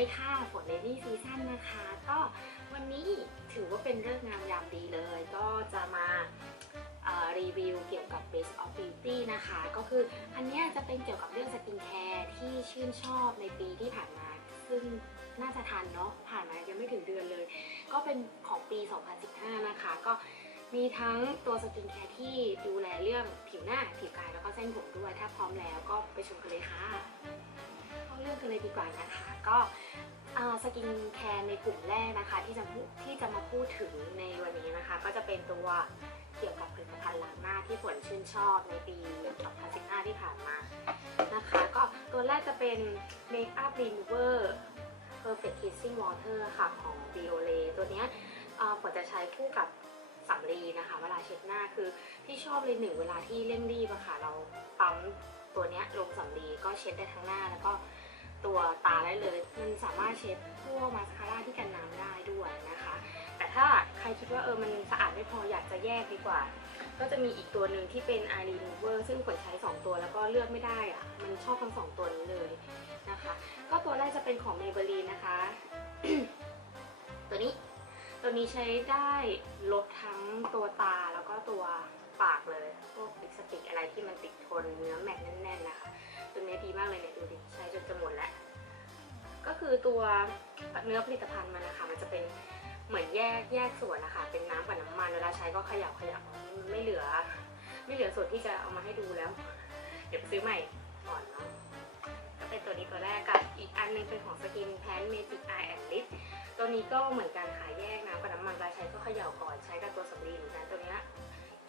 ดีค่ะฝนเลดี้ซีซั่นนะคะ ก็วันนี้ถือว่าเป็นเรื่องงามยามดีเลย ก็จะมารีวิวเกี่ยวกับ Base of Beauty นะคะ ก็คืออันนี้จะเป็นเกี่ยวกับเรื่องสกินแคร์ที่ชื่นชอบในปีที่ผ่านมา ซึ่งน่าจะทันเนาะผ่านมายังไม่ถึงเดือนเลย ก็เป็นของปี 2015 นะคะ ก็มีทั้งตัวสกินแคร์ที่ดูแลเรื่องผิวหน้า ผิวกายแล้วก็เส้นผมด้วย ถ้าพร้อมแล้วก็ไปชมกันเลยค่ะ เรื่องกันเลยดีกว่านะคะ ก็สกินแคร์ในกลุ่มแรกนะคะ ที่จะที่จะมาพูดถึงในวันนี้นะคะ ก็จะเป็นตัวเกี่ยวกับผลิตภัณฑ์ล้างหน้าที่ฝนชื่นชอบในปี 2015 ที่ผ่านมานะคะ ก็ตัวแรกจะเป็น Makeup Remover Perfect Kissing Water ค่ะของ b i o l a ตัวเนี้ยเอ่อฝนจะใช้คู่กับสำลีนะคะ เวลาเช็ดหน้าคือที่ชอบเลยหนึ่งเวลาที่เร่งรีบอะค่ะ เราปั๊มตัวเนี้ยลงสำลีก็เช็ดได้ทั้งหน้าแล้วก็ ตัวตาได้เลยมันสามารถเช็ดพวกมาสคาร่าที่กันน้ำได้ด้วยนะคะ แต่ถ้าใครคิดว่าเออมันสะอาดไม่พออยากจะแยกดีกว่า ก็จะมีอีกตัวหนึ่งที่เป็น eye remover ซึ่งฝนใช้ 2 ตัวแล้วก็เลือกไม่ได้อะมันชอบทั้ง 2 ตัวนี้เลยนะคะ ก็ตัวแรกจะเป็นของ Maybelline นะคะ ตัวนี้ตัวนี้ใช้ได้ลดทั้งตัวตาแล้วก็ตัวปากเลยพวกลิปสติกอะไรที่มันติดทนเนื้อแมตต์แน่นๆนะคะ นี้ดีมากเลยเนี่ยดูดิใช้จนจะหมดแล้ว ก็คือตัวเนื้อผลิตภัณฑ์มันนะคะมันจะเป็นเหมือนแยกแยกส่วนนะคะเป็นน้ำกับน้ำมันเวลาใช้ก็ขยับขยับไม่เหลือ ไม่เหลือส่วนที่จะเอามาให้ดูแล้ว เดี๋ยวไปซื้อใหม่ก่อนเนาะก็เป็นตัวนี้ตัวแรกกับอีกอันหนึงเป็นของสกินแพนเมจิกไอแอนลิปตัวนี้ก็เหมือนกันค่ะแยกน้ำกับน้ำมันเวลาใช้ก็ขย่าก่อนใช้กับตัวสำลีเหมือนกันตัวเนี้ย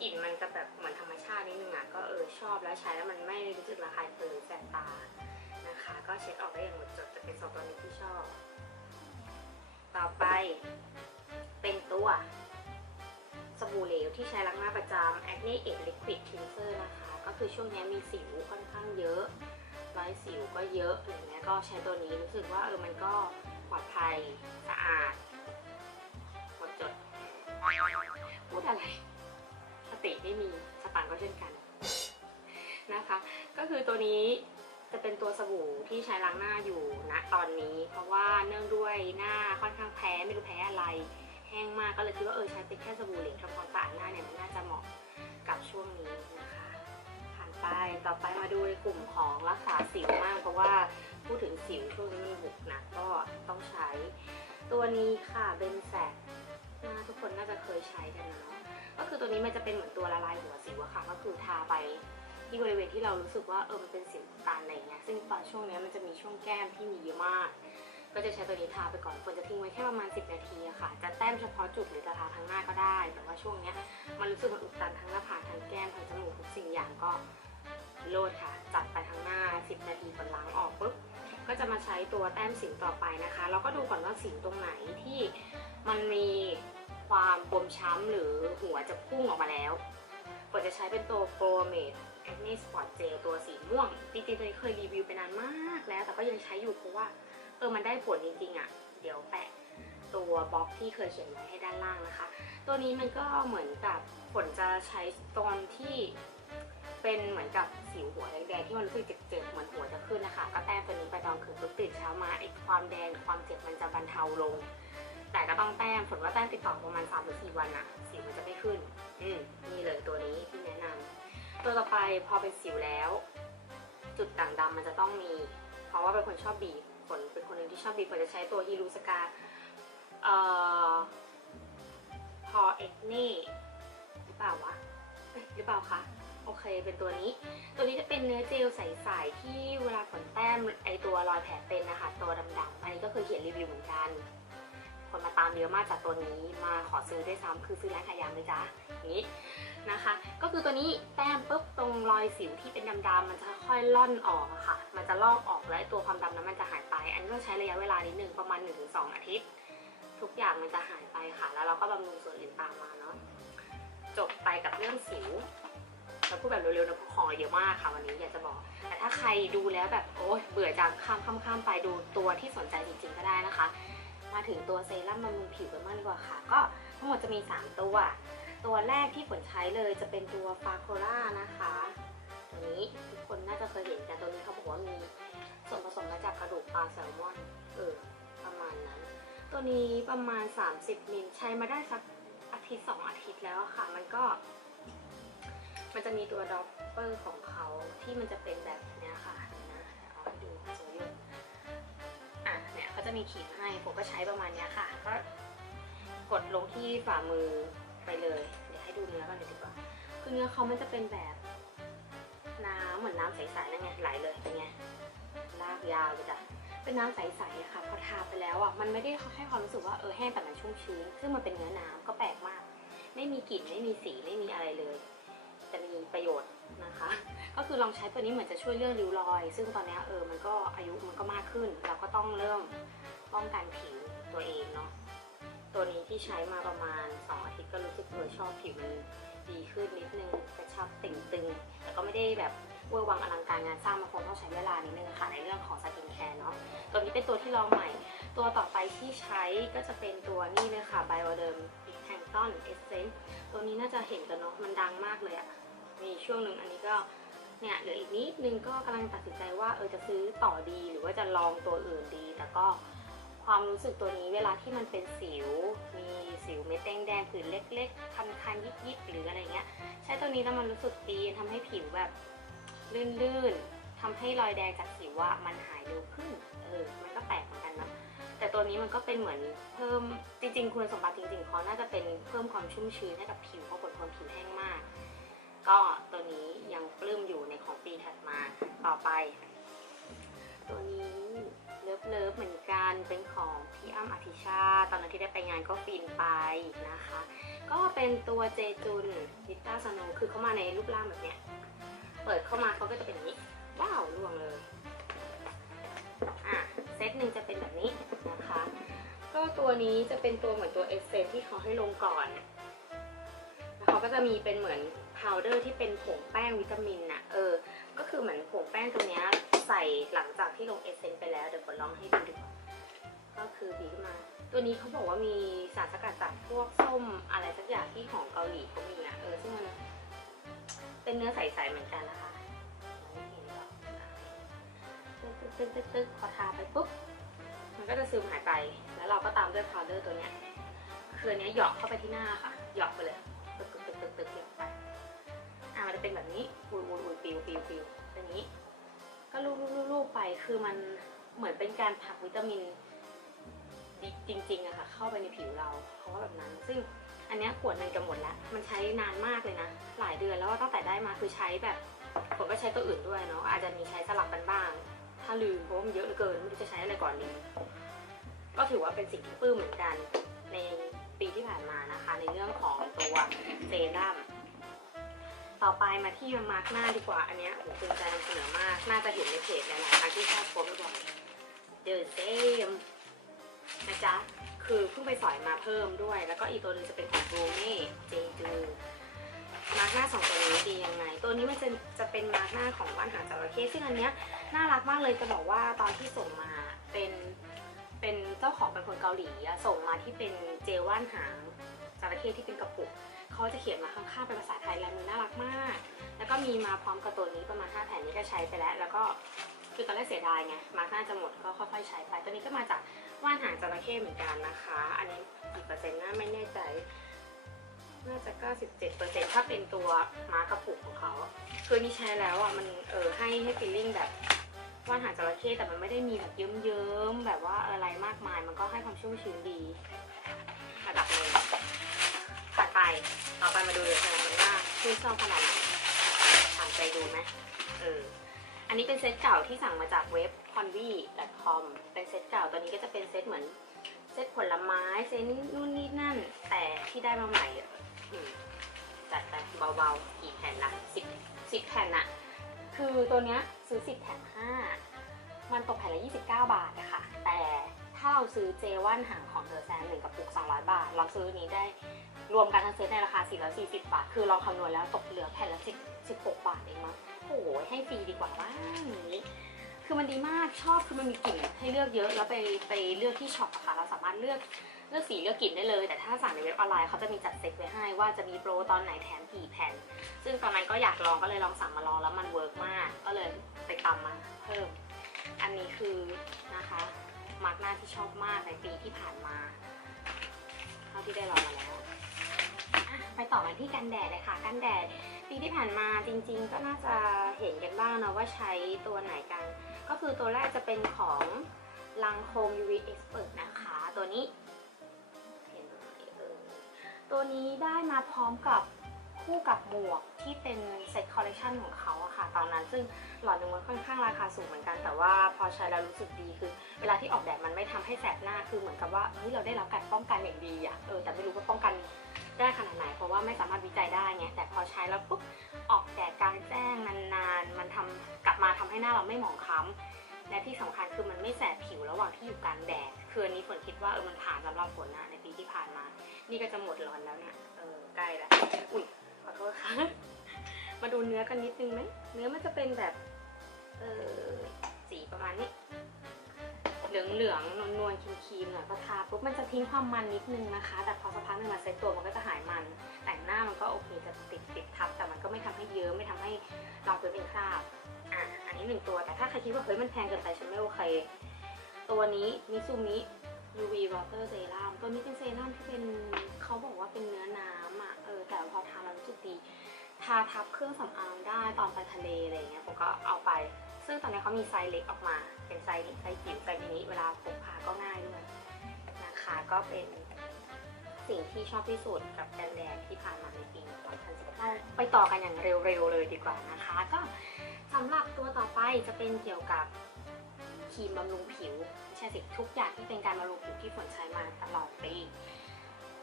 กลิ่นมันจะแบบเหมือนธรรมชาตินิดนึงอะก็เออชอบแล้วใช้แล้วมันไม่รู้สึกระคายเคืองหรือแสบตานะคะ ก็เช็ดออกได้อย่างหมดจดจะเป็นสองตัวนี้ที่ชอบ ต่อไป เป็นตัวสบู่เหลวที่ใช้ล้างหน้าประจำ Acne X Liquid Cleanser นะคะ ก็คือช่วงนี้มีสิวค่อนข้างเยอะรอยสิวก็เยอะอะไรเงี้ยก็ใช้ตัวนี้รู้สึกว่าเออมันก็ปลอดภัยสะอาดหมดจดพูดอะไร สติไม่มีสตังก็เช่นกันนะคะ ก็คือตัวนี้จะเป็นตัวสบู่ที่ใช้ล้างหน้าอยู่ณตอนนี้ เพราะว่าเนื่องด้วยหน้าค่อนข้างแพ้ไม่รู้แพ้อะไร แห้งมากก็เลยคิดว่าเออใช้เป็นแค่สบู่เหลวทำความสะอาดหน้าเนี่ยมันน่าจะเหมาะกับช่วงนี้นะคะผ่านไปต่อไปมาดูในกลุ่มของรักษาสิวมาก เพราะว่าพูดถึงสิวช่วงนี้มันบุกหนักก็ต้องใช้ ตัวนี้ค่ะเบนแซกน่าทุกคนน่าจะเคยใช้กันนะเนาะ ก็คือตัวนี้มันจะเป็นเหมือนตัวละลายหัวสิวอะค่ะ ก็คือทาไปที่บริเวณที่เรารู้สึกว่าเออมันเป็นสิวตานอะไรเงี้ยซึ่งตอนช่วงนี้มันจะมีช่วงแก้มที่มีเยอะมาก ก็จะใช้ตัวนี้ทาไปก่อนควรจะทิ้งไว้แค่ประมาณ 10 นาทีอะค่ะ จะแต้มเฉพาะจุดหรือจะทาทั้งหน้าก็ได้ แต่ว่าช่วงนี้มันรู้สึกมันอุดตันทั้งหน้าผากทั้งแก้มทั้งจมูกทุกสิ่งอย่างก็โลดค่ะ จัดไปทั้งหน้า 10 นาทีก่อนล้างออกปุ๊บก็จะมาใช้ตัวแต้มสิวต่อไปนะคะ เราก็ดูก่อนว่าสิวตรงไหนที่มันมี ความบวมช้ำหรือหัวจะพุ่งออกมาแล้วฝนจะใช้เป็นตัว Pro Mate Acne Spot Gel ตัวสีม่วง จริงๆตัวนี้เคยรีวิวไปนานมากแล้ว แต่ก็ยังใช้อยู่เพราะว่า เออมันได้ผลจริงๆอะ่ะ เดี๋ยวแปะตัวบล็อกที่เคยเขียนไว้ให้ด้านล่างนะคะ ตัวนี้มันก็เหมือนกับฝนจะใช้ตอนที่เป็นเหมือนกับสิวหัวแดงๆที่มันรู้สึกเจ็บๆเหมือนหัวจะขึ้นนะคะ ก็แต้มตัวนี้ไปตอนคืนตื่นเช้ามาไอ้ความแดงความเจ็บมันจะบรรเทาลง แต่ก็ต้องแต้มฝนว่าแต้มติดต่อประมาณ3ามหรือ4วันอะสิวมันจะไม่ขึ้น อืมนี่เลยตัวนี้ที่แนะนำตัวต่อไปพอเป็นสิวแล้ว จุดด่างดำมันจะต้องมี เพราะว่าเป็นคนชอบบีบฝนเป็นคนหนึ่งที่ชอบบีบฝนจะใช้ตัวฮิรูสกาเอ่อพอเอ็กเน่หรือเปล่าวะหรือเปล่าคะโอเคเป็นตัวนี้ ตัวนี้จะเป็นเนื้อเจลใสๆที่เวลาฝนแต้มไอตัวรอยแผลเป็นนะคะ ตัวดำๆอันนี้ก็เคยเขียนรีวิวเหมือนกัน คนมาตามเยอะมากจากตัวนี้มาขอซื้อด้วยซ้ำคือซื้อร้านขายยางเลยจ้าอย่างนี้นะคะ ก็คือตัวนี้แต้มปุ๊บตรงรอยสิวที่เป็นดำๆมันจะค่อยๆล่อนออกอะค่ะ มันจะลอกออกแล้วตัวความดำนั้นมันจะหายไป อันนี้ต้องใช้ระยะเวลานิดนึงประมาณ 1-2 อาทิตย์ ทุกอย่างมันจะหายไปค่ะ แล้วเราก็บำรุงส่วนอื่นตามมาเนาะจบไปกับเรื่องสิวเราพูดแบบเร็วๆนะพราะของเราเยอะมากค่ะวันนี้อยากจะบอก แต่ถ้าใครดูแล้วแบบโอ๊ยเบื่อจังข้ามข้ามข้ามไปดูตัวที่สนใจจริงๆก็ได้นะคะ มาถึงตัวเซรั่มบำรุงผิวกันบ้างดีกว่าค่ะ ก็ทั้งหมดจะมี 3 ตัว ตัวแรกที่ฝนใช้เลยจะเป็นตัวฟาโคล่านะคะ ตัวนี้ทุกคนน่าจะเคยเห็นแต่ตัวนี้เขาบอกว่ามีส่วนผสมมาจากกระดูกปลาแซลมอน เออ ประมาณนั้น ตัวนี้ประมาณ 30มิลใช้มาได้สักอาทิตย์สองอาทิตย์แล้วค่ะ มันก็ มันจะมีตัวด็อปเปอร์ของเขาที่มันจะเป็น จะมีขีดให้ผมก็ใช้ประมาณนี้ค่ะ ก็กดลงที่ฝ่ามือไปเลย เดี๋ยวให้ดูเนื้อกันเลยดีกว่า คือเนื้อเขามันจะเป็นแบบน้ำเหมือนน้ำใสๆนั่นไงไหลเลยเป็นไงลากยาวเลยจ้ะเป็นน้ำใสๆอะค่ะพอทาไปแล้วอะมันไม่ได้ให้ความรู้สึกว่าเออแห้งแต่มันชุ่มชื้นซึ่งมันเป็นเนื้อน้ำก็แปลกมาก ไม่มีกลิ่นไม่มีสีไม่มีอะไรเลยแต่มีประโยชน์นะคะ ก็คือลองใช้ตัวนี้เหมือนจะช่วยเรื่องริ้วรอย ซึ่งตอนนี้เออมันก็อายุมันก็มากขึ้น เราก็ต้องเริ่ม ป้องกันผิวตัวเองเนาะตัวนี้ที่ใช้มาประมาณ2อาทิตย์ก็รู้สึกเออชอบผิวมันดีขึ้นนิดนึงกระชับติ่งตึงแต่ก็ไม่ได้แบบเวอร์วังอลังการงานสร้างมันคงต้องใช้เวลานิดนึงค่ะในเรื่องของสกินแคร์เนาะตัวนี้เป็นตัวที่ลองใหม่ ตัวต่อไปที่ใช้ก็จะเป็นตัวนี้เลยค่ะ Bioderm Big t a n g t o n Essence ตัวนี้น่าจะเห็นกันเนาะมันดังมากเลยอะมีช่วงหนึ่งอันนี้ก็เนี่ยเหลืออีกนิดนึงก็กำลังตัดสินใจว่าเออจะซื้อต่อดีหรือว่าจะลองตัวอื่นดี แต่ก็ ความรู้สึกตัวนี้เวลาที่มันเป็นสิว มีสิวเม็ดแดงๆผื่นเล็กๆคันๆยิบๆหรืออะไรเงี้ย ใช้ตัวนี้แล้วมันรู้สึกดีทำให้ผิวแบบลื่นๆทำให้รอยแดงจากสิวอะมันหายเร็วขึ้น เออ มันก็แปลกเหมือนกันนะแต่ตัวนี้มันก็เป็นเหมือนเพิ่มจริงๆคุณสมบัติจริงๆเขาน่าจะเป็นเพิ่มความชุ่มชื้นให้กับผิวเพราะบนคนผิวแห้งมาก ก็ตัวนี้ยังปลื้มอยู่ในของปีถัดมาต่อไป ตัวนี้ำอธิชา ตอนนั้นที่ได้ไปงานก็ฟินไปนะคะ ก็เป็นตัวเจจุนวิต้าสโนคือเข้ามาในรูปร่างแบบเนี้ย เปิดเข้ามาเขาก็จะเป็นนี้ ว้าวล่วงเลย อะ เซตหนึ่งจะเป็นแบบนี้นะคะ ก็ตัวนี้จะเป็นตัวเหมือนตัวเอสเซนที่เขาให้ลงก่อนแล้วเขาก็จะมีเป็นเหมือนพาวเดอร์ที่เป็นผงแป้งวิตามินน่ะเออ ก็คือเหมือนผงแป้งตัวเนี้ยใส่หลังจากที่ลงเอสเซนไปแล้ว เดี๋ยวผมลองให้ดูดีกว่า ก็คือบีมา ตัวนี้เขาบอกว่ามีสารสกัดจากพวกส้มอะไรสักอย่างที่ของเกาหลีเขามีอะเออซึ่งมันเป็นเนื้อใสๆเหมือนกันนะคะไม่เห็นหรอกตึ๊กตึ๊กตึ๊กตึ๊กพอทาไปปุ๊บมันก็จะซึมหายไปแล้วเราก็ตามด้วยพาวเดอร์ตัวเนี้ยคืออันเนี้ยหยอกเข้าไปที่หน้าค่ะหยอกไปเลยตึกตึกตึกตึกตึกหยอกไปอะมันจะเป็นแบบนี้อุยอุยอุยปิวปิวปิวแบบนี้ ก็ลูบลูบลูบไปคือมันเหมือนเป็นการผักวิตามิน จริงๆอะค่ะ เข้าไปในผิวเราเพราะว่าแบบนั้น ซึ่งอันเนี้ยขวดหนึงจะหมดแล้ว มันใช้นานมากเลยนะ หลายเดือนแล้วตั้งแต่ได้มาคือใช้แบบผมก็ใช้ตัวอื่นด้วยเนาะอาจจะมีใช้สลับกันบ้าง ถ้าลืมเพราะมันเยอะเหลือเกินไม่รู้จะใช้อะไรก่อนดีก็ถือว่าเป็นสิ่งที่ปลื้มเหมือนกันในปีที่ผ่านมานะคะ ในเรื่องของตัวเซรั่มต่อไปมาที่มาร์กหน้าดีกว่าอันเนี้ยผมภูมิใจนำเสนอมาก น่าจะเห็นในเพจหลายๆครั้งที่ชอบโพสต์บ่อยเดอะเซม นะจ๊ะ คือเพิ่งไปสอยมาเพิ่มด้วย แล้วก็อีกตัวนึงจะเป็นของโบเน่เจจูมาร์กหน้าสองตัวนี้ดียังไง ตัวนี้มันจะจะเป็นมาร์กหน้าของว่านหางจระเข้ซึ่งอันเนี้ยน่ารักมากเลยจะบอกว่าตอนที่ส่งมาเป็นเป็นเจ้าของเป็นคนเกาหลีส่งมาที่เป็นเจลว่านหางจระเข้ที่เป็นกระปุกเขาจะเขียนมาข้างๆเป็นภาษาไทยลายมือน่ารักมาก แล้วก็มีมาพร้อมกับตัวนี้ประมาณ5แผ่นนี้ก็ใช้ไปแล้ว แล้วก็คือตอนแรกเสียดายไงมาร์กหน้าจะหมดก็ค่อยๆใช้ไป ตัวนี้ก็มาจาก ว่านหางจระเข้เหมือนกันนะคะ อันนี้กี่เปอร์เซ็นต์น่าไม่แน่ใจ น่าจะ 97%ถ้าเป็นตัวมากระปุกของเขาคือนี่ใช้แล้วอะมันเออให้ให้ฟีลลิ่งแบบว่านหางจระเข้แต่มันไม่ได้มีแบบเยิ้มๆแบบว่าอะไรมากมาย มันก็ให้ความชุ่มชื้นดีระดับหนึ่งถัดไปต่อไปมาดูเลยกันว่าชื่นชอบขนาดไหนถามใจดูไหมเออ อันนี้เป็นเซตเก่าที่สั่งมาจากเว็บ convi.com เป็นเซตเก่าตัวนี้ก็จะเป็นเซตเหมือนเซตผลไม้เซตนู่นนี่นั่น แต่ที่ได้มาใหม่จัดไปเบาๆกี่แผ่นละสิบสิบแผ่นอะคือตัวเนี้ยซื้อสิบแผ่นห้ามันตกแผ่นละยี่สิบเก้าบาทนะคะแต่ถ้าเราซื้อเจว่านหางของเธอแซนหนึ่งกระปุกสองร้อยบาท เราซื้อนี้ได้รวมกันทั้งเซตในราคาสี่ร้อยสี่สิบบาท คือลองคำนวณแล้วตกเหลือแผ่นละสิบ สิบหกบาทเองมั้งโอ้โหให้ฟรีดีกว่าบ้างอย่านี้คือมันดีมากชอบคือมันมีกลิ่นให้เลือกเยอะแล้วไปไปเลือกที่ช็อปค่ะเราสามารถเลือกเลือกสีเลือกกลิ่นได้เลย แต่ถ้าสั่งในเว็บออนไลน์เขาจะมีจัดเซ็ตไว้ให้ว่าจะมีโปรตอนไหนแถมกี่แผ่น ซึ่งตอนนั้นก็อยากลองก็เลยลองสั่งมาลองแล้วมันเวิร์กมากก็เลยไปตำมาเพิ่ม อันนี้คือนะคะมาร์กหน้าที่ชอบมากในปีที่ผ่านมาเท่าที่ได้ลองมาแล้ว ไปต่อกันที่กันแดดเลยค่ะ กันแดดปีที่ผ่านมาจริง ๆ ก็น่าจะเห็นกันบ้างนะว่าใช้ตัวไหนกัน ก็คือตัวแรกจะเป็นของลังโคม UV Expert นะคะ ตัวนี้เห็นไหมเออตัวนี้ได้มาพร้อมกับคู่กับหมวกที่เป็นเซ็ตคอลเลคชันของเขาอะค่ะ ตอนนั้นซึ่งหลอดหนึ่งมันค่อนข้างราคาสูงเหมือนกัน แต่ว่าพอใช้แล้วรู้สึกดีคือ เวลาที่ออกแดดมันไม่ทำให้แสบหน้าคือเหมือนกับว่าเฮ้ยเราได้รับการป้องกันอย่างดีอะเออแต่ไม่รู้ว่าป้องกัน ได้ขนาดไหน เพราะว่าไม่สามารถวิจัยได้ไงแต่พอใช้แล้วปุ๊บออกแดดกลางแจ้งนานๆ มันทำกลับมาทำให้หน้าเราไม่หมองคล้ำและที่สำคัญคือมันไม่แสบผิวระหว่างที่อยู่กลางแดดคืออันนี้ฝนคิดว่าเออมันผ่านสำหรับฝนนะในปีที่ผ่านมา นี่ก็จะหมดร้อนแล้วเนี่ยเออใกล้ละอุ้ยขอโทษค่ะมาดูเนื้อกันนิดนึงไหมเนื้อมันจะเป็นแบบเออสีประมาณนี้ เหลืองเหลืองนวลนวลครีมครีมๆหน่อยพอทาปุ๊บมันจะทิ้งความมันนิดนึงนะคะ แต่พอสักพักหนึงมาเซ็ตตัวมันก็จะหายมัน แต่งหน้ามันก็โอเคจะติดติดทับ แต่มันก็ไม่ทำให้เยอะไม่ทำให้รองพื้นเป็นคราบ อะ อันนี้หนึ่งตัว แต่ถ้าใครคิดว่าเฮ้ยมันแพงเกินไปฉันไม่โอเค ตัวนี้มิซูมิ UV Water Serum ตัวนี้เป็นเซรั่มที่เป็นเขาบอกว่าเป็นเนื้อน้ำอะ เออ แต่พอทาแล้วรู้สึกดี ทาทับเครื่องสำอางได้ตอนไปทะเลอะไรเงี้ย ผมก็เอาไป ซึ่งตอนนี้เขามีไซส์เล็กออกมา เป็นไซส์ไซส์จิ๋วไซส์มินิเวลาพกพาก็ง่ายด้วยนะคะก็เป็นสิ่งที่ชอบที่สุดกับกันแดดที่ผ่านมาในปี 2019 ไปต่อกันอย่างเร็วๆเลยดีกว่านะคะ ก็สำหรับตัวต่อไปจะเป็นเกี่ยวกับครีมบำรุงผิวใช่สิทุกอย่างที่เป็นการบำรุงผิวที่ฝนใช้มาตลอดปี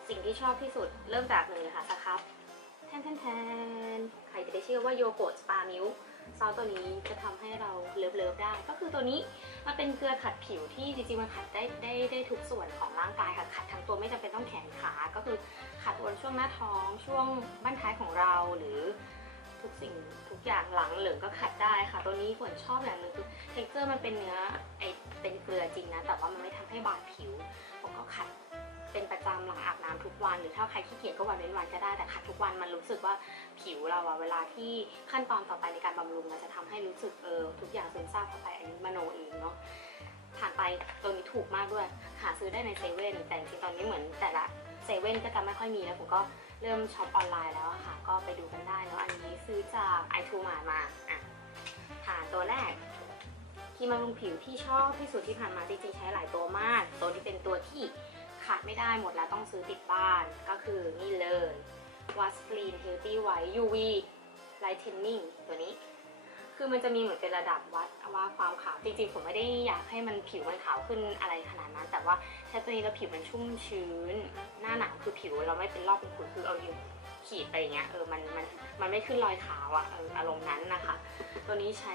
สิ่งที่ชอบที่สุดเริ่มจากหนึ่งเลยค่ะสครับ แทนแทนแทนใครจะได้เชื่อว่าโยโกะสปามิลซอสตัวนี้จะทำให้เราเลิฟเลิฟๆได้ ก็คือตัวนี้มันเป็นเกลือขัดผิวที่จริงๆมันขัดได้ได้ได้ทุกส่วนของร่างกายค่ะขัดทั้งตัวไม่จำเป็นต้องแขนขา ก็คือขัดบนช่วงหน้าท้องช่วงบั้นท้ายของเราหรือทุกสิ่งทุกอย่างหลังเหลืองก็ขัดได้ค่ะ ตัวนี้ฝนชอบอย่างหนึ่งคือเท็กเจอร์มันเป็นเนื้อไอเป็นเกลือจริงนะแต่ว่ามันไม่ทำให้บาดผิวผมก็ขัด เป็นประจำหลังอาบน้ำทุกวัน หรือถ้าใครขี้เกียจก็วันเว้นวันก็ได้แต่ขัดทุกวันมันรู้สึกว่าผิวเราอะเวลาที่ขั้นตอนต่อไปในการบำรุงมันจะทำให้รู้สึกเออทุกอย่างซึมซาบเข้าไปอันนี้มโนเองเนาะผ่านไปตัวนี้ถูกมากด้วย หาซื้อได้ในเซเว่นแต่จริงๆตอนนี้เหมือนแต่ละเซเว่นก็จะไม่ค่อยมีแล้วผมก็เริ่มช็อปออนไลน์แล้วอะค่ะ ก็ไปดูกันได้เนอะอันนี้ซื้อจากไอทูมามาอะผ่านตัวแรกครีมบำรุงผิวที่ชอบที่สุดที่ผ่านมาจริงๆใช้หลายตัวมาก ตัวนี้เป็นตัวที่ ขาดไม่ได้หมดแล้วต้องซื้อติดบ้านก็คือนี่เลย w a s c l e a n Healthy White UV Lightening ตัวนี้ คือมันจะมีเหมือนเป็นระดับวัดว่าความขาว จริงๆ ผมไม่ได้อยากให้มันผิวมันขาวขึ้นอะไรขนาดนั้น แต่ว่าใช้ตัวนี้แล้วผิวมันชุ่มชื้น หน้าหนาวคือผิวเราไม่เป็นรอบเป็นขุนคือเอานิ้วขีดไปอย่างเงี้ยเออมันมันมันไม่ขึ้นรอยขาวอะเอออารมณ์นั้นนะคะ ตัวนี้ใช้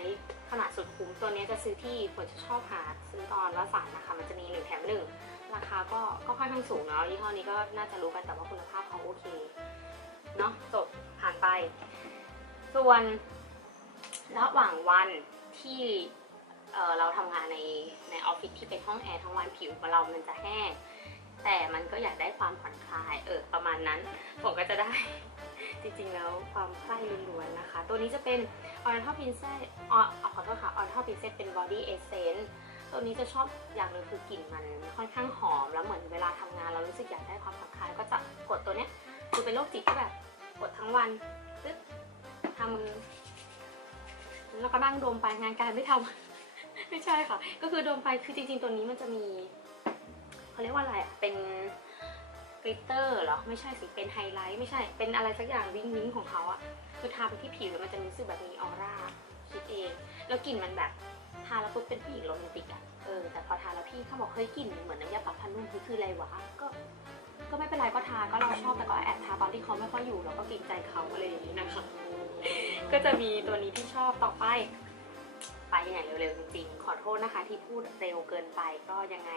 ขนาดสุดคุ้มตัวนี้จะซื้อที่ฝนจะชอบหาซื้อตอนวัสันนะคะ มันจะมีหนึ่งแถมหนึ่ง ราคาก็ก็ค่อนข้างสูงเนาะยี่ห้อนี้ก็น่าจะรู้กันแต่ว่าคุณภาพเขาโอเคเนาะจบผ่านไป ส่วนระหว่างวันที่เเราทำงานในในออฟฟิศที่เป็นห้องแอร์ทั้งวันผิวของเรามันจะแห้ง แต่มันก็อยากได้ความผ่อนคลายเออประมาณนั้นผมก็จะได้ จริงๆแล้วความใคร่ล้วนๆนะคะ ตัวนี้จะเป็น Oriental Princess อ๋อขอโทษค่ะ Oriental Princess เป็น Body Essence ตั ตัวนี้จะชอบอย่างหนึงคือกลิ่นมันค่อนข้างหอมแล้วเหมือนเวลาทำงานเรารู้สึกอยากได้ความผ่อนคลายก็จะกดตัวเนี้ยคือเป็นโรคจิตที่แบบกดทั้งวันปึ๊บทามือแล้วก็นั่งดมไปงานการไม่ทำไม่ใช่ค่ะ ก็คือดมไปคือจริง ๆ ตัวนี้มันจะมีเขาเรียกว่าอะไรอะเป็นกลิตเตอร์เหรอไม่ใช่สิเป็นไฮไลท์ไม่ใช่เป็นอะไรสักอย่างวิ้งวิ้งของเขาอะคือทาไปที่ผิวแล้วมันจะรู้สึกแบบมีออร่าคิดเอง แล้วกลิ่นมันแบบ ทาแล้วปุ๊บเป็นผู้หญิงโรแมนติกอะเออแต่พอทาแล้วพี่เขาบอกเฮ้ยกลิ่นเหมือนน้ำยาปรับผ้านุ่มคือคืออะไรวะก็ ก็ไม่เป็นไรก็ทาก็เราชอบแต่ก็แอบทาตอนที่เขาไม่ค่อยอยู่แล้วก็เกรงใจเขาอะไรอย่างนี้นะคะก็จะมีตัวนี้ที่ชอบต่อไปไปอย่างเร็วๆจริงๆ ขอโทษนะคะที่พูดเร็วเกินไปก็ยังไง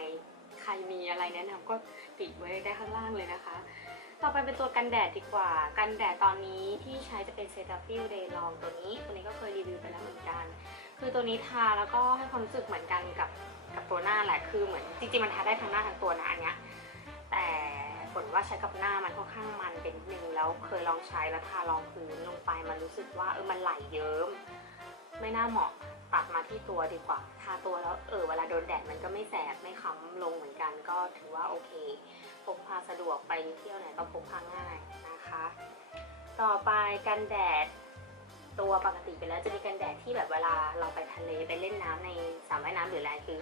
ใครมีอะไรแนะนำก็ติดไว้ได้ข้างล่างเลยนะคะ ต่อไปเป็นตัวกันแดดดีกว่า กันแดดตอนนี้ที่ใช้จะเป็นเซตาฟิลเดย์ลองตัวนี้ตัวนี้ก็เคยรีวิวไปแล้วเหมือนกัน คือตัวนี้ทาแล้วก็ให้ความรู้สึกเหมือนกันกับกับตัวหน้าแหละคือเหมือนจริงๆมันทาได้ทั้งหน้าทั้งตัวนะอันเนี้ยแต่ผลว่าใช้กับหน้ามันค่อนข้างมันเป็นนึงแล้วเคยลองใช้แล้วทารองพื้นลงไปมันรู้สึกว่าเออมันไหลเยิ้มไม่น่าเหมาะตัดมาที่ตัวดีกว่า ทาตัวแล้วเออเวลาโดนแดดมันก็ไม่แสบไม่ค้ำลงเหมือนกันก็ถือว่าโอเคพกพาสะดวกไปเที่ยวไหนก็พกพาง่ายนะคะ ต่อไปกันแดด ตัวปกติไปแล้วจะมีกันแดดที่แบบเวลาเราไปทะเลไปเล่นน้ำในสระว่ายน้ำหรืออะไรคือ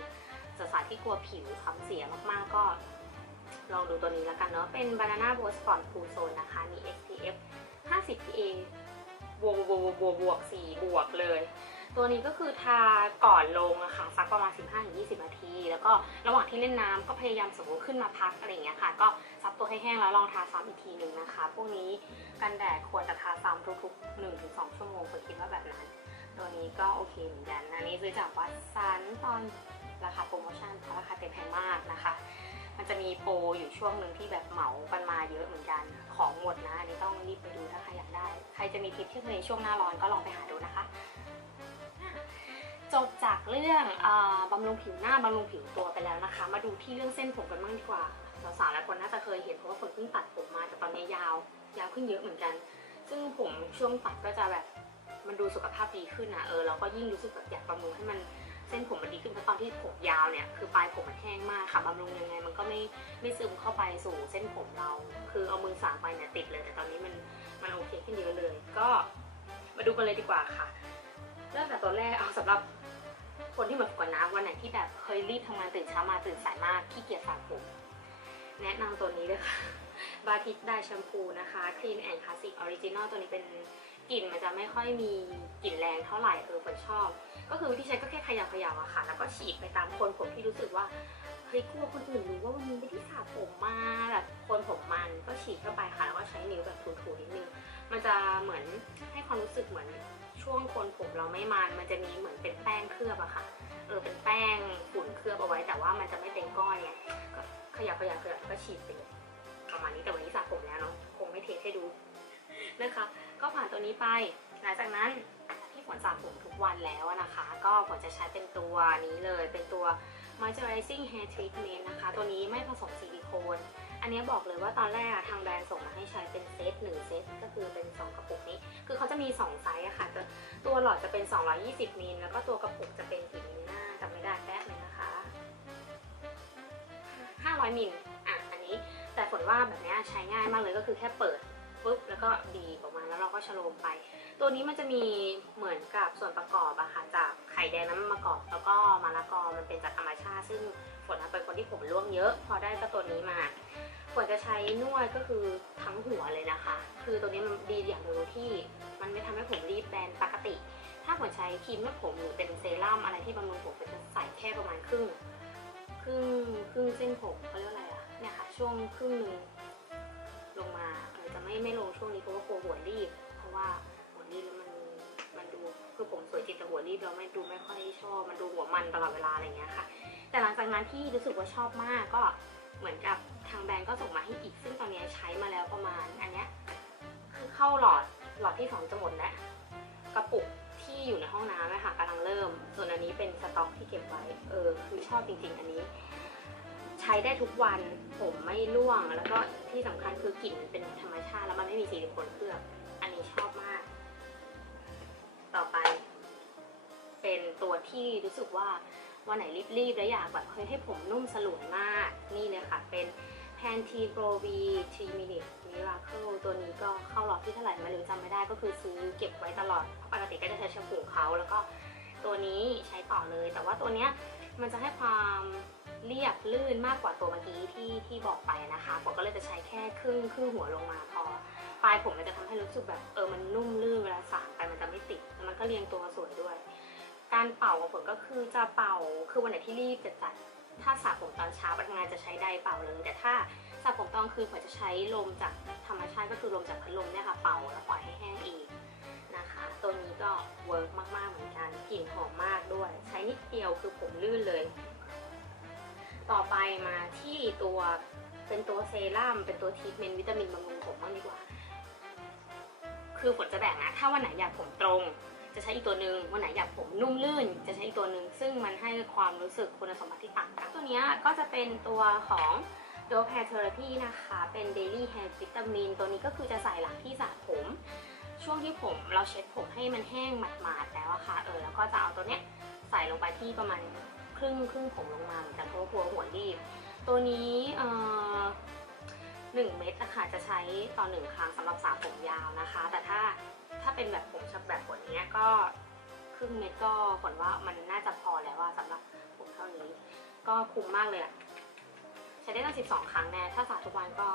สาวๆที่กลัวผิวค้ำเสียมากๆก็ ลองดูตัวนี้แล้วกันเนาะเป็น Banana b o Sport Cool Zone นะคะมี SPF 50 PA บวกบวกบวกบวกบวก4บวกเลย ตัวนี้ก็คือทาก่อนลงอะค่ะสักประมาณ 15-20 นาที แล้วก็ระหว่างที่เล่นน้ำก็พยายามสมมติขึ้นมาพักอะไรอย่างเงี้ยค่ะ ก็ซับตัวให้แห้งแล้วลองทาซ้ำอีกทีหนึ่งนะคะ พวกนี้ กันแดดควรจะทาซ้ำทุกๆ 1-2 ชั่วโมงผมคิดว่าแบบนั้น ตัวนี้ก็โอเคเหมือนกัน อันนี้ซื้อจากวัดซันตอนราคาโปรโมชั่นเพราะราคาเต็มแพงมากนะคะ มันจะมีโปรอยู่ช่วงหนึ่งที่แบบเหมากันมาเยอะเหมือนกัน ของหมดนะอันนี้ต้องรีบไปดูถ้าใครอยากได้ ใครจะมีทิปเที่ยวทะเลช่วงหน้าร้อนก็ลองไปหาดูนะคะจบจากเรื่องอบำรุงผิวหน้าบำรุงผิวตัวไปแล้วนะคะ มาดูที่เรื่องเส้นผมกันบ้างดีกว่าสาวๆหลายคนน่าจะเคยเห็นเพราะว่าคนเพิ่งตัดผมมาแต่ตอนนี้ยาว ยาวขึ้นเยอะเหมือนกัน ซึ่งผมช่วงตัดก็จะแบบมันดูสุขภาพดีขึ้นนะเออเราก็ยิ่งรู้สึกแบบอยากบำรุงให้มันเส้นผมมันดีขึ้นเพราะตอนที่ผมยาวเนี่ยคือปลายผมมันแห้งมากค่ะบำรุงยังไง มันก็ไม่ไม่ซึมเข้าไปสู่เส้นผมเรา คือเอามือสางไปเนี่ยติดเลย แต่ตอนนี้มันมันโอเคขึ้นเยอะเลย ก็มาดูกันเลยดีกว่าค่ะ เริ่มจากตัวแรกเอาสำหรับคนที่เหมือนกันนะวันไหนที่แบบเคยรีบทำงานตื่นเช้ามาตื่นสายมากขี้เกียจสระผม แนะนำตัวนี้เลยค่ะ บาทิสได้แชมพูนะคะ Clean and Classic Original ตัวนี้เป็นกลิ่นมันจะไม่ค่อยมีกลิ่นแรงเท่าไหร่เออคนชอบ ก็คือวิธีใช้ก็แค่ขยับขยับอะค่ะ แล้วก็ฉีดไปตามคนผมที่รู้สึกว่าเฮ้ยกลัวคนอื่นรู้ว่ามันไม่ได้สระผมมาแบบคนผมมันก็ฉีดเข้าไปค่ะ แล้วก็ใช้นิ้วแบบถูๆนิดนึง มันจะเหมือนให้ความรู้สึกเหมือนช่วงคนผมเราไม่มัน มันจะมีเหมือนเป็นแป้งเคลือบอะค่ะ เออเป็นแป้งฝุ่นเคลือบเอาไว้ แต่ว่ามันจะไม่เป็นก้อนไงก็ขยับขยับขยับแล้วก็ฉีดไปเลย ประมาณนี้แต่วันนี้สระผมแล้วเนาะคงไม่เทสให้ดูนะคะ ก็ผ่านตัวนี้ไป หลังจากนั้นที่ฝนสระผมทุกวันแล้วนะคะ ก็ฝนจะใช้เป็นตัวนี้เลยเป็นตัว moisturizing hair treatment นะคะ ตัวนี้ไม่ผสมซิลิโคน อันนี้บอกเลยว่าตอนแรกทางแบรนด์ส่งมาให้ใช้เป็นเซตหนึ่งเซตก็คือเป็น 2 กระปุกนี้ คือเขาจะมี 2 ไซส์อะค่ะจะตัวหลอดจะเป็น 220มิลแล้วก็ตัวกระปุกจะเป็นกี่มิลนะจำไม่ได้แป๊บนึงนะคะ 500มิลอะอันนี้ แต่ฝนว่าแบบนี้ใช้ง่ายมากเลยก็คือแค่เปิดปุ๊บแล้วก็บีบออกมาแล้วเราก็ชโลมไป ตัวนี้มันจะมีเหมือนกับส่วนประกอบอะค่ะจากไข่แดงน้ำมันมะกอกแล้วก็มะละกอมันเป็นจากธรรมชาติ ซึ่งฝนเป็นคนที่ผมร่วงเยอะ พอได้ก็ตัวนี้มาฝนจะใช้นวดก็คือทั้งหัวเลยนะคะ คือตัวนี้มันดีอย่างหนึงที่ มันไม่ทำให้ผมรีบแบนปกติ ถ้าฝนใช้ครีมนวดผมหรือเป็นเซรั่มอะไรที่บำรุงผมฝนจะใส่แค่ประมาณครึ่งครึ่งครึ่งเส้นผมเขาเรียกอะไร ช่วงครึ่งหนึ่งลงมาเออจะไม่ไม่ลงช่วงนี้เพราะว่ากลัวหัวรีบ เพราะว่าหัวรีบแล้วมันมันดูคือผมสวยจริงแต่หัวรีบเราไม่ดูไม่ค่อยชอบมันดูหัวมันตลอดเวลาอะไรอย่างเงี้ยค่ะ แต่หลังจากนั้นที่รู้สึกว่าชอบมากก็เหมือนกับทางแบรนด์ก็ส่งมาให้อีก ซึ่งตอนนี้ใช้มาแล้วประมาณอันเนี้ยคือเข้าหลอดหลอดที่สองจะหมดแล้วกระปุกที่อยู่ในห้องน้ำนะคะกำลังเริ่ม ส่วนอันนี้เป็นสต็อกที่เก็บไว้ เออ คือชอบจริง ๆ อันนี้ ใช้ได้ทุกวันผมไม่ร่วง แล้วก็ที่สำคัญคือกลิ่นเป็นธรรมชาติแล้วมันไม่มีซิลิโคนเคลือบ อันนี้ชอบมาก ต่อไป เป็นตัวที่รู้สึกว่าวันไหนรีบๆ แล้วอยากแบบเคยให้ผมนุ่มสลวยมาก นี่เลยค่ะ เป็น Pantene Pro V 3 Minute Miracle ตัวนี้ก็เข้าหลอดที่เท่าไหร่ไม่รู้จำไม่ได้ก็คือซื้อเก็บไว้ตลอดเพราะปกติก็จะใช้แชมพูเขาแล้วก็ตัวนี้ใช้ต่อเลย แต่ว่าตัวเนี้ยมันจะให้ความ เรียบลื่นมากกว่าตัวเมื่อกี้ที่ที่บอกไปนะคะผมก็เลยจะใช้แค่ครึ่งครึ่งหัวลงมาพอปลายผมมันจะทำให้รู้สึกแบบเออมันนุ่มลื่นเวลาสางไปมันจะไม่ติดแล้วมันก็เรียงตัวสวยด้วย การเป่าของผมก็คือจะเป่าคือวันไหนที่รีบจะจัดถ้าสระผมตอนเช้าไปทำงานจะใช้ไดเป่าเลย แต่ถ้าสระผมตอนคืนผมจะใช้ลมจากธรรมชาติก็คือลมจากพัดลมเนี่ยค่ะเป่าแล้วปล่อยให้แห้งเองนะคะตัวนี้ก็เวิร์กมากๆเหมือนกันกลิ่นหอมมากด้วย ใช้นิดเดียวคือผมลื่นเลย ต่อไปมาที่ตัวเป็นตัวเซรั่มเป็นตัวทรีทเมนต์วิตามินบำรุงผมบ้างดีกว่า คือฝนจะแบ่งนะ ถ้าวันไหนอยากผมตรง จะใช้อีกตัวหนึ่งวันไหนอยากผมนุ่มลื่น จะใช้อีกตัวหนึ่งซึ่งมันให้ความรู้สึกคุณสมบัติที่ต่างกันตัวนี้ก็จะเป็นตัวของ d o p Hair Therapy นะคะ เป็น Daily Hair Vitamin ตัวนี้ก็คือจะใส่หลังที่สระผม ช่วงที่ผมเราเช็ดผมให้มันแห้งหมาดๆแล้วอะค่ะเออแล้วก็จะเอาตัวเนี้ยใส่ลงไปที่ประมาณ ครึ่งครึ่งผมลงมาเหมือนกันเพราะว่ากลัวหัวรีบ ตัวนี้หนึ่งเม็ดอะค่ะจะใช้ต่อหนึ่งครั้งสำหรับสระผมยาวนะคะ แต่ถ้าถ้าเป็นแบบผมชับแบบผลเนี้ยก็ครึ่งเม็ดก็ผลว่ามันน่าจะพอแล้วอะสำหรับผมเท่านี้ ก็คุ้มมากเลยอะใช้ได้ตั้ง12ครั้งแน่ถ้าสระทุกวันก็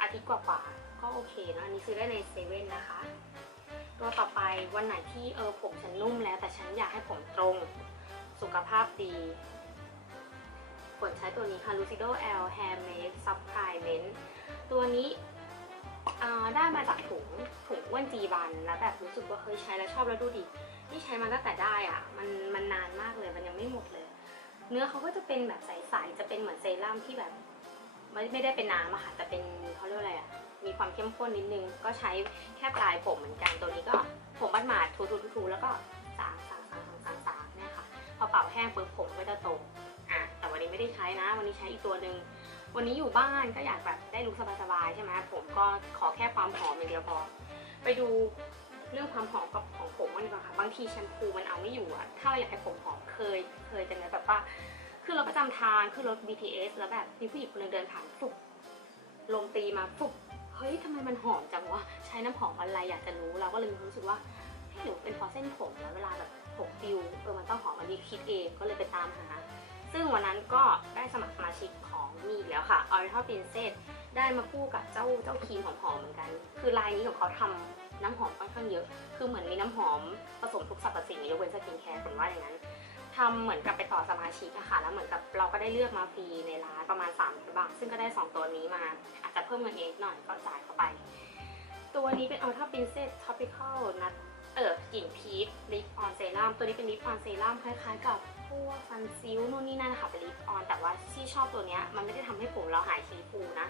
อาทิตย์กว่าๆก็โอเคนะอันนี้ซื้อได้ในเซเว่นนะคะ ตัวต่อไปวันไหนที่เออผมฉันนุ่มแล้วแต่ฉันอยากให้ผมตรง สุขภาพดีผลใช้ตัวนี้ค่ะ Lucido L Hair Make Supplement ตัวนี้ได้มาจากถุงถุงอ้วนจีบันแล้วแบบรู้สึกว่าเคยใช้แล้วชอบแล้วดูดินี่ใช้มาตั้งแต่ได้อะมันมันนานมากเลยมันยังไม่หมดเลย เนื้อเขาก็จะเป็นแบบใสๆจะเป็นเหมือนเซรั่มที่แบบไม่ไม่ได้เป็นน้ำอะค่ะแต่เป็นเขาเรียกอะไรอะมีความเข้มข้นนิดนึง ก็ใช้แค่ปลายผมเหมือนกันตัวนี้ก็ผมบ้านหมาดๆทูๆๆๆแล้วก็ ค่ะเป่าแห้งปุ๊บผมก็จะตรงอะแต่วันนี้ไม่ได้ใช้นะ วันนี้ใช้อีกตัวหนึ่งวันนี้อยู่บ้านก็อยากแบบได้ลุคสบายๆใช่ไหมผมก็ขอแค่ความหอมอย่างเดียวพอ ไปดูเรื่องความหอมกับของผมมันดีกว่าค่ะบางทีแชมพูมันเอาไม่อยู่อะถ้าเราอยากให้ผมหอมเคยเคยจังเลยแบบว่าคือรถประจำทางคือรถ BTS แล้วแบบมีผู้หญิงคนหนึงเดินผ่านฟุบลมตีมาฟุบเฮ้ยทำไมมันหอมจังวะใช้น้ำหอมอะไรอยากจะรู้เราก็เลยมีความรู้สึกว่าให้หรือเป็นเพราะเส้นผมแล้วเวลาแบบ ผมฟิวเออมันต้องหอมอันนี้คิดเองก็เลยไปตามหา ซึ่งวันนั้นก็ได้สมัครสมาชิกของมีอีกแล้วค่ะ Oriental Princess ได้มาคู่กับเจ้าเจ้าครีมหอมๆเหมือนกัน คือลายนี้ของเขาทำน้ำหอมค่อนข้างเยอะ คือเหมือนมีน้ำหอมผสมทุกสรรพสิ่งยกเว้นสกินแคร์คนว่าอย่างนั้นทำเหมือนกับไปต่อสมาชิกอะค่ะ แล้วเหมือนกับเราก็ได้เลือกมาฟรีในร้านประมาณ3ามบาทซึ่งก็ได้ 2 ตัวนี้มา อาจจะเพิ่มเงินเองหน่อยก็จ่ายเข้าไป ตัวนี้เป็น Ultra Princess Tropical Nut เออ เออกลิ่นพีชลิปออนเซรั่มตัวนี้เป็นลิปออนเซรั่มคล้ายๆ กับพวกฟันซิลนู่นนี่นั่นนะคะเป็นลิปออนแต่ว่าที่ชอบตัวเนี้ยมันไม่ได้ทำให้ผมเราหายชีฟูนะ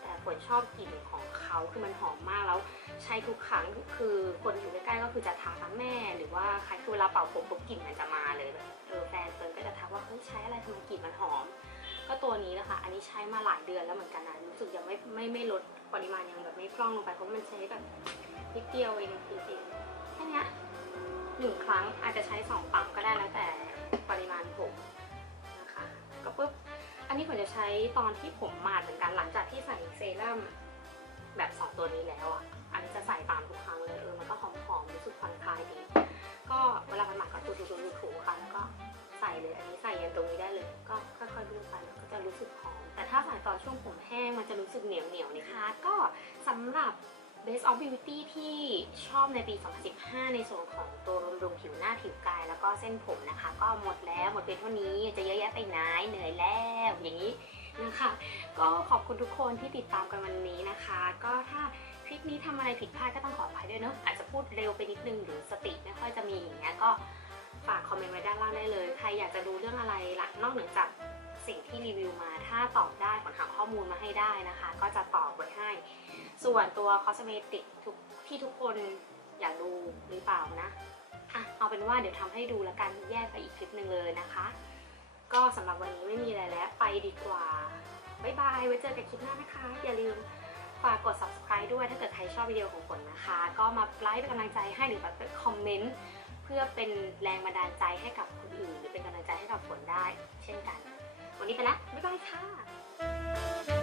แต่ฝนชอบกลิ่นของเขาคือมันหอมมากแล้วใช้ทุกครั้งคือคนอยู่ใกล้ๆก็คือจะทักแม่ หรือว่าใครคือเวลาเป่าผมปุ๊บกลิ่นมันจะมาเลยแบบเออแฟนเฟิร์นก็จะทักว่าเฮ้ยใช้อะไรทำไมกลิ่นมันหอม ก็ตัวนี้แหละคะ อันนี้ใช้มาหลายเดือนแล้วเหมือนกันนะรู้สึกยังไม่ไม่ไม่ลดปริมาณยังแบบไม่พร่องลงไปเพราะมันใช้แบบนิดเดียวเองจริงๆ รั้งอาจจะใช้สองปั๊มก็ได้แล้วแต่ปริมาณผมนะคะก็ปุ๊บอันนี้ผมจะใช้ตอนที่ผมมาดเหมือนกันหลังจากที่ใส่เซรั่มแบบสองตัวนี้แล้วอะอันนี้จะใส่ตามทุกครั้งเลยเออมันก็หอมๆรู้สึกผ่อนคลายดีก็เวลามันหมักก็ถูๆๆๆค่ะแล้วก็ใส่เลยอันนี้ใส่ยันตรงนี้ได้เลย ก็ค่อยๆดูไปมันก็จะรู้สึกหอมแต่ถ้าใส่ตอนช่วงผมแห้งมันจะรู้สึกเหนียวๆนะคะก็สำหรับ Base of Beauty ที่ชอบในปี 2015 ในส่วนของตัวบำรุงผิวหน้าผิวกาย แล้วก็เส้นผมนะคะ ก็หมดแล้วหมดเพียงเท่านี้จะเยอะแยะไปไหนเหนื่อยแล้วอย่างนี้นะคะ ก็ขอบคุณทุกคนที่ติดตามกันวันนี้นะคะ ก็ถ้าคลิปนี้ทำอะไรผิดพลาดก็ต้องขออภัยด้วยเนอะอาจจะพูดเร็วไปนิดนึงหรือสติไม่ค่อยจะมีอย่างเงี้ยก็ฝากคอมเมนต์ไว้ด้านล่างได้เลย ใครอยากจะดูเรื่องอะไรล่ะนอกเหนือจากสิ่งที่รีวิวมา ถ้าตอบได้ผลหาข้อมูลมาให้ได้นะคะ ก็จะตอบไว้ให้ ส่วนตัวคอสเมติกทุกที่ทุกคนอยากดูหรือเปล่านะอะเอาเป็นว่าเดี๋ยวทำให้ดูแล้วกันแยกไปอีกคลิปหนึ่งเลยนะคะ ก็สำหรับวันนี้ไม่มีอะไรแล้วไปดีกว่าบายบายไว้เจอกันคลิปหน้านะคะ อย่าลืมฝากกด subscribe ด้วยถ้าเกิดใครชอบวิดีโอของฝนนะคะ ก็มาไลค์เป็นกำลังใจให้หรือแบบคอมเมนต์เพื่อเป็นแรงบันดาลใจให้กับคนอื่น หรือเป็นกำลังใจให้กับฝนได้ เช่นกัน วันนี้ไปแล้วบ๊ายบายค่ะ